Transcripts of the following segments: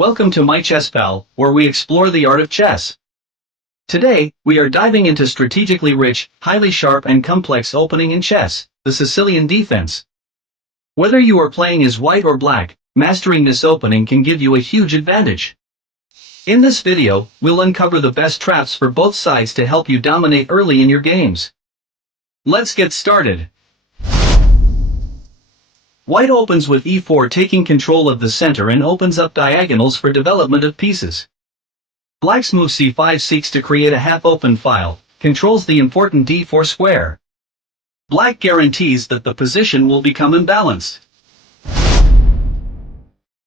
Welcome to my Chess Pal, where we explore the art of chess. Today, we are diving into strategically rich, highly sharp and complex opening in chess, the Sicilian Defense. Whether you are playing as white or black, mastering this opening can give you a huge advantage. In this video, we'll uncover the best traps for both sides to help you dominate early in your games. Let's get started. White opens with e4, taking control of the center and opens up diagonals for development of pieces. Black's move c5 seeks to create a half-open file, controls the important d4 square. Black guarantees that the position will become imbalanced.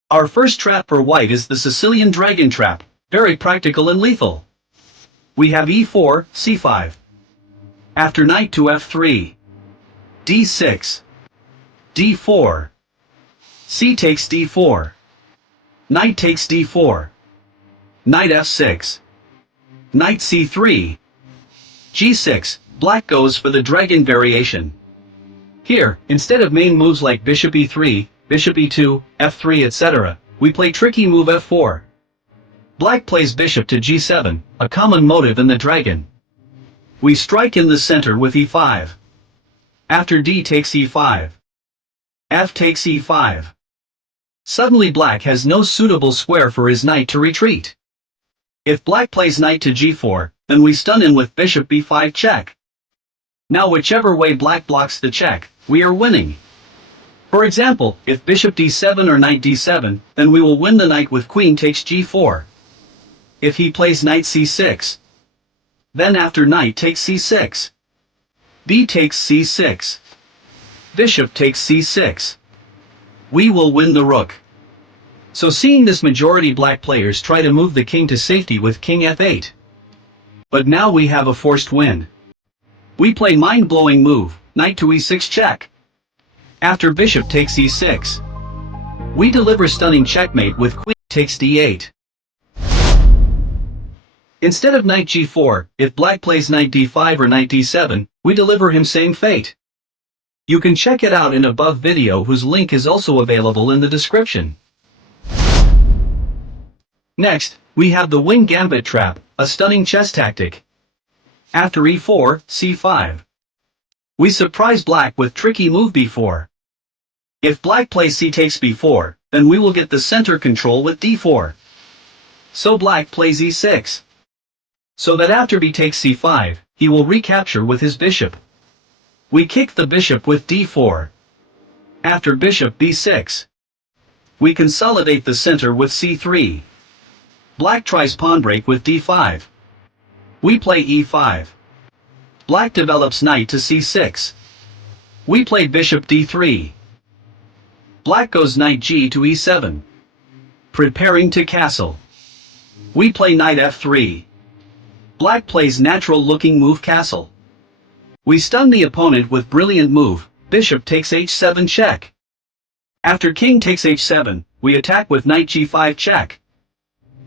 Our first trap for white is the Sicilian dragon trap, very practical and lethal. We have e4, c5. After knight to f3. d6. d4. C takes d4. Knight takes d4. Knight f6. Knight c3. g6, black goes for the dragon variation. Here, instead of main moves like bishop e3, bishop e2, f3 etc., we play tricky move f4. Black plays bishop to g7, a common motive in the dragon. We strike in the center with e5. After d takes e5. F takes e5. Suddenly black has no suitable square for his knight to retreat. If black plays knight to g4, then we stun in with bishop b5 check. Now whichever way black blocks the check, we are winning. For example, if bishop d7 or knight d7, then we will win the knight with queen takes g4. If he plays knight c6. Then after knight takes c6. b takes c6. Bishop takes c6. We will win the rook. So seeing this, majority black players try to move the king to safety with king f8. But now we have a forced win. We play mind-blowing move, knight to e6 check. After bishop takes e6. We deliver stunning checkmate with queen takes d8. Instead of knight g4, if black plays knight d5 or knight d7, we deliver him same fate. You can check it out in above video, whose link is also available in the description. Next, we have the wing gambit trap, a stunning chess tactic. After e4, c5. We surprise black with tricky move b4. If black plays c takes b4, then we will get the center control with d4. So black plays e6. So that after b takes c5, he will recapture with his bishop. We kick the bishop with d4. After bishop b6. We consolidate the center with c3. Black tries pawn break with d5. We play e5. Black develops knight to c6. We play bishop d3. Black goes knight g to e7. Preparing to castle. We play knight f3. Black plays natural-looking move castle. We stun the opponent with brilliant move, bishop takes h7 check. After king takes h7, we attack with knight g5 check.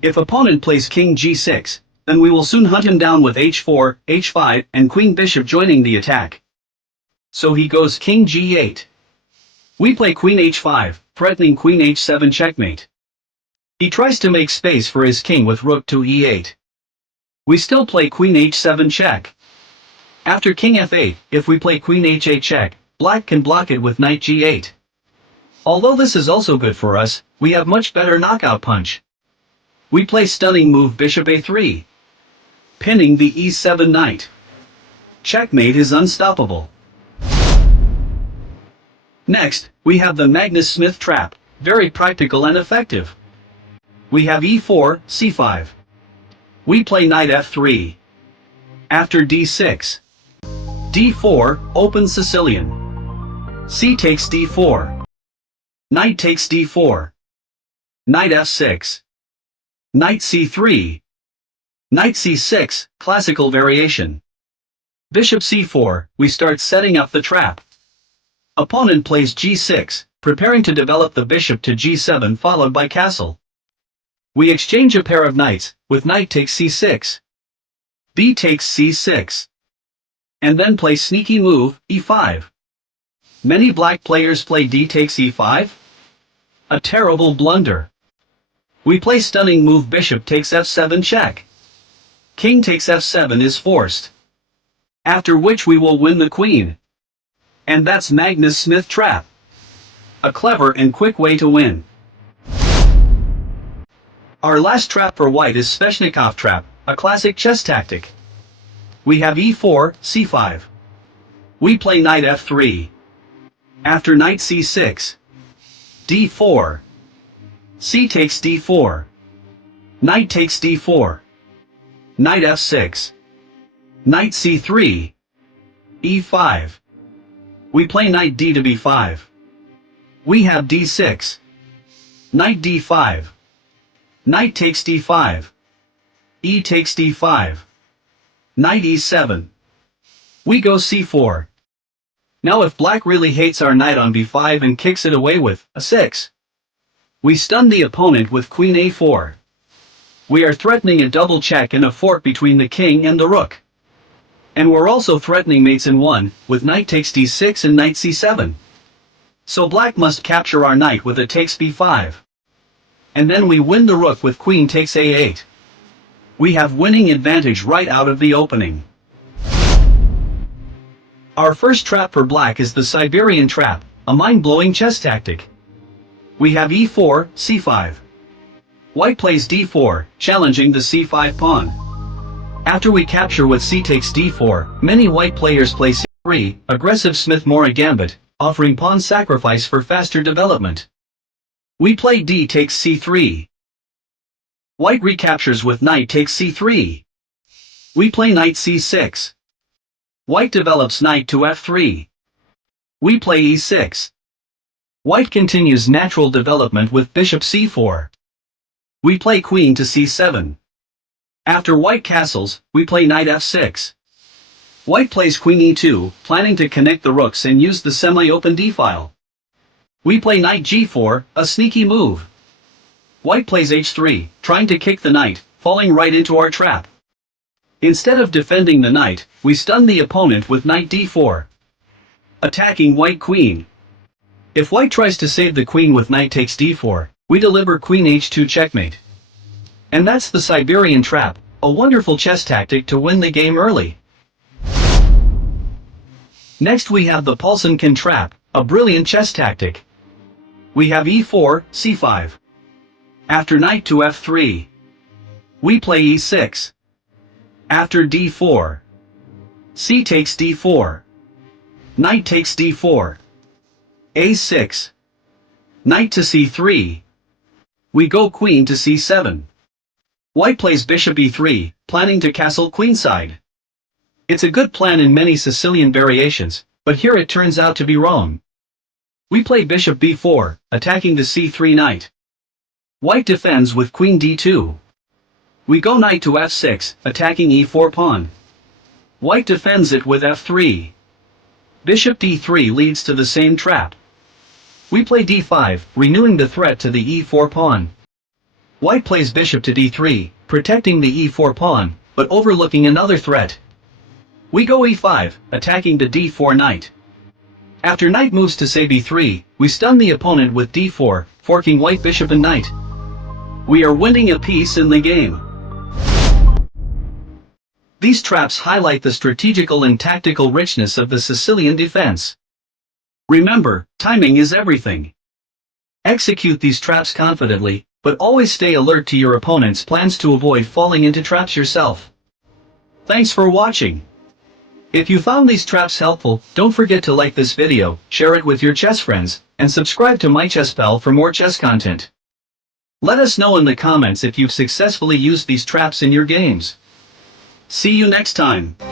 If opponent plays king g6, then we will soon hunt him down with h4, h5, and queen bishop joining the attack. So he goes king g8. We play queen h5, threatening queen h7 checkmate. He tries to make space for his king with rook to e8. We still play queen h7 check. After king f8, if we play queen h8 check, black can block it with knight g8. Although this is also good for us, we have much better knockout punch. We play stunning move bishop a3. Pinning the e7 knight. Checkmate is unstoppable. Next, we have the Magnus Smith trap, very practical and effective. We have e4, c5. We play knight f3. After d6. d4, open Sicilian. C takes d4. Knight takes d4. Knight f6. Knight c3. Knight c6, classical variation. Bishop c4, we start setting up the trap. Opponent plays g6, preparing to develop the bishop to g7 followed by castle. We exchange a pair of knights, with knight takes c6. B takes c6. And then play sneaky move, e5. Many black players play d takes e5? A terrible blunder. We play stunning move bishop takes f7 check. King takes f7 is forced. After which we will win the queen. And that's Magnus Smith trap. A clever and quick way to win. Our last trap for white is Sveshnikov trap, a classic chess tactic. We have e4, c5. We play knight f3. After knight c6. d4. C takes d4. Knight takes d4. Knight f6. Knight c3. e5. We play knight d to b5. We have d6. Knight d5. Knight takes d5. E takes d5. Knight e7. We go c4. Now if black really hates our knight on b5 and kicks it away with a 6. We stun the opponent with queen a4. We are threatening a double check and a fork between the king and the rook. And we're also threatening mates in 1, with knight takes d6 and knight c7. So black must capture our knight with a takes b5. And then we win the rook with queen takes a8. We have winning advantage right out of the opening. Our first trap for black is the Siberian trap, a mind-blowing chess tactic. We have e4, c5. White plays d4, challenging the c5 pawn. After we capture with c takes d4, many white players play c3, aggressive Smith-Morra gambit, offering pawn sacrifice for faster development. We play d takes c3. White recaptures with knight takes c3. We play knight c6. White develops knight to f3. We play e6. White continues natural development with bishop c4. We play queen to c7. After white castles, we play knight f6. White plays queen e2, planning to connect the rooks and use the semi-open d-file. We play knight g4, a sneaky move. White plays h3, trying to kick the knight, falling right into our trap. Instead of defending the knight, we stun the opponent with knight d4. Attacking white queen. If white tries to save the queen with knight takes d4, we deliver queen h2 checkmate. And that's the Siberian trap, a wonderful chess tactic to win the game early. Next we have the Paulsen trap, a brilliant chess tactic. We have e4, c5. After knight to f3. We play e6. After d4. C takes d4. Knight takes d4. a6. Knight to c3. We go queen to c7. White plays bishop e3, planning to castle queenside. It's a good plan in many Sicilian variations, but here it turns out to be wrong. We play bishop b4, attacking the c3 knight. White defends with queen d2. We go knight to f6, attacking e4 pawn. White defends it with f3. Bishop d3 leads to the same trap. We play d5, renewing the threat to the e4 pawn. White plays bishop to d3, protecting the e4 pawn, but overlooking another threat. We go e5, attacking the d4 knight. After knight moves to say b3, we stun the opponent with d4, forking white bishop and knight. We are winning a piece in the game. These traps highlight the strategical and tactical richness of the Sicilian defense. Remember, timing is everything. Execute these traps confidently, but always stay alert to your opponent's plans to avoid falling into traps yourself. Thanks for watching. If you found these traps helpful, don't forget to like this video, share it with your chess friends, and subscribe to my Chess Pal for more chess content. Let us know in the comments if you've successfully used these traps in your games. See you next time.